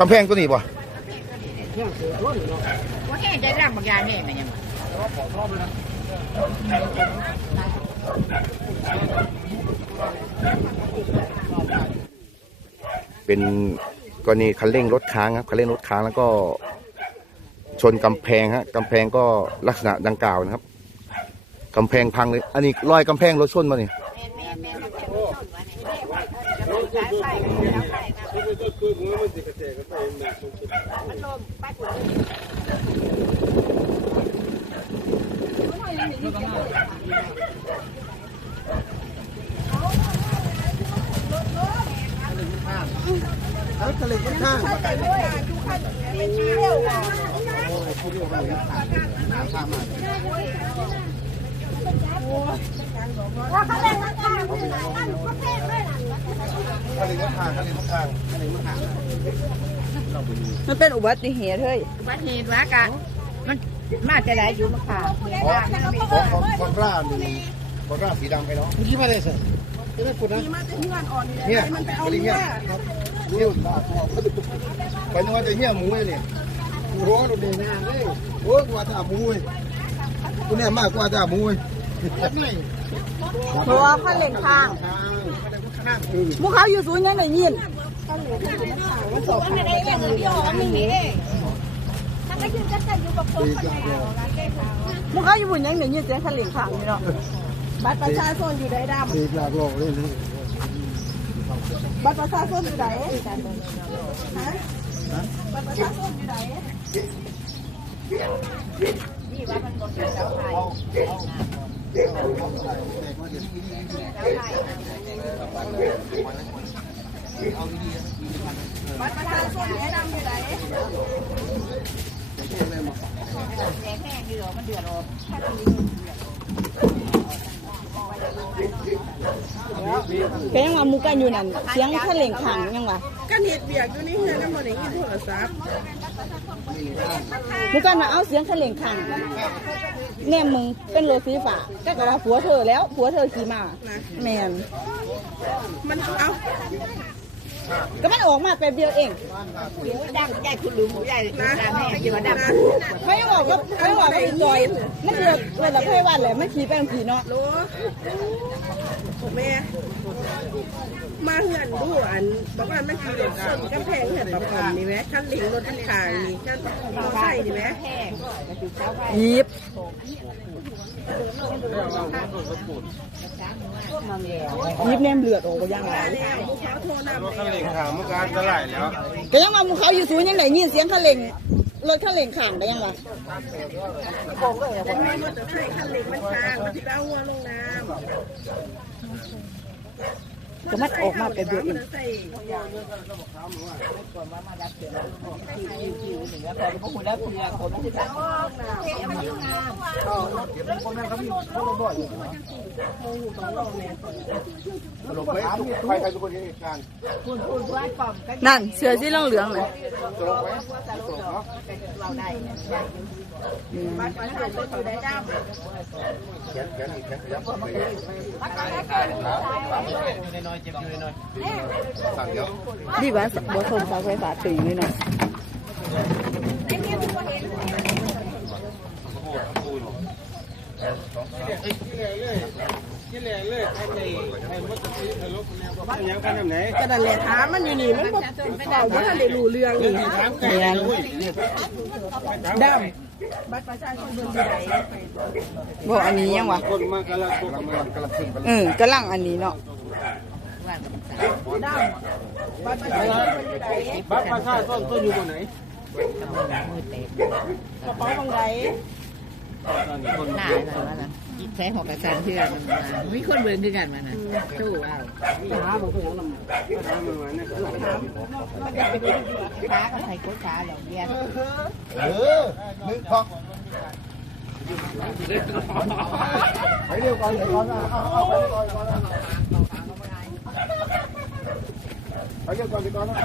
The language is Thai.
กำแพงตัวนี้ป่ะว่าแห้งใจร่างบางอย่างแห้งนะยังเป็นกรณีคันเร่งรถค้างครับคันเร่งรถค้างแล้วก็ชนกำแพงฮะกำแพงก็ลักษณะดังกล่าวนะครับกำแพงพังเลย อันนี้รอยกำแพงรถชนมาเนี่ย แม่แม่แม่แม่สายไฟกันแล้วไฟกันมันลมไปปุ๋ยว่าเขาเล่นราคาไม่ไหนนั่นเขาแพงด้วยนะ คันเร่งรถค้างคันเร่งรถค้างมันเป็นอุบัติเหตุเฮ้ยวัดเหตุว่ากะมันมาจะไหนอยู่มาขาดอ๋อของของของร่าหนึ่งของร่าสีดำไปเนาะยี่มาเลยสิไม่พูดนะเนี่ยกะลิเอาเนี่ยเนี่ยไปนึกว่าจะเหี้ยหมูเนี่ยโอ้โหดูดีงานเลยโอ้กว่าจะหมูเว้ยกูเนี่ยมากกว่าจะหมูเว้ยเพราะว่าเขาเล่งทาง พวกเขาอยู่ศูนย์ยังได้ยินไม่ได้อย่างเดียวมีเองถ้าไม่ยืนจะอยู่กับคนคนไหนพวกเขาอยู่บนยังได้ยินเสียงเขาเล่งทางนี่เนาะบัตรประชาชนอยู่ไหนดตีกลากโลกเลยนะำบัตรประชาชนอยู่ไหนบัตรประชาชนอยู่ไหนนี่ว่ามันหมดแล้วไฟบัตรประชาชนอยู่ไหนดำอยู่ไหน แห้งแห้งอยู่หรอมันเดือดร้อนก็ยังว่าหมูกันอยู่นั่นเสียงเขาเล่งทางยังว่ากันเห็ดเบียกอยู่นี่เฮือนน้ำมันได้ยินโทรศัพท์หมูกันมาเอาเสียงเขาเล่งทางแน่มึงเป็นรถสีฟ้าก็กว่าผัวเธอแล้วผัวเธอขี่มาแมนมันเอา ก็มันออกมาแป๊บเดียวเองดังใหญ่คุณลุงใหญ่นะดำแห้งอยู่ดังไม่บอกว่าไม่บอกว่าจอยมันเดือดเลยละเพื่อนวันแหละไม่ขี่แป้งผีเนาะโลแม่มาเฮือนดูอันบอกว่ามันขี่รถส้นกำแพงเฮือนประกอบนี่ไหมขั้นเหลิงรถที่ขางนี่ขั้นมอไซค์นี่ไหมแห้งกระจุกเสาไฟยิบมาแล้ว ยิบแนมเลือดออกไปยังไงแล้วผู้เขาโทรนำก็เลยถามว่าการตลาดแล้วก็ยังมาหมูเขาอยู่ศูนย์ยังไหนยินเสียงเขาเล่งรถเขาเล่งข้างได้ยังวะแต่ไม่มอเตอร์ไซค์ขั้นเหลิงมันทางมันที่เอาหัวลงน้ำ ก็มันออกมาแป๊บเดียวเองมอเตอร์ไซค์ลงไปใครใครเป็นคนเห็นเหตุการณ์คุณคุณว่าปอมก็นั่นเสือสีเหลืองเหลืองๆเลย จะลงไหมจะลงเนาะ เราได้ บัตรประชาชนอยู่ในดำ แขนแขนอีกแขนขยับไปสั่งเดี๋ยว ดีว่าบ่สมเสาไฟฟ้าตึงนี่เนาะ ที่แรกเลยใครในใครมัดตีทะลุแนวว่ายังกันแบบไหน กระดันแหละถามมันอยู่นี่มันบอกบอกว่าทันได้รู้เรื่องนี่ ถามใครด บัตรประชาชนอยู่ไหนบอกอันนี้ยังวะำคนมากำลังตัวกำลังกำลังขึ้นไปเออกำลังอันนี้เนาะบัตรประชาชนอยู่ไหนบัตรประชาชนตัวอยู่บนไหนกระเป๋าบางใดหน้าอะไรวะนะ ใช้หอกกระสันเพื่อนมีคนเบิ่งด้วยกันมานะสู้เอาหาบอกอย่างนั้นหาเมื่อวานเนี่ยขาก็ใส่ก้นขาเหล่าเดียนเออนึกพอไปเร็วก่อนเดี๋ยวก่อนนะเอาเอาไปเร็วก่อนก่อนนะไปเร็วก่อนเดี๋ยวก่อนนะ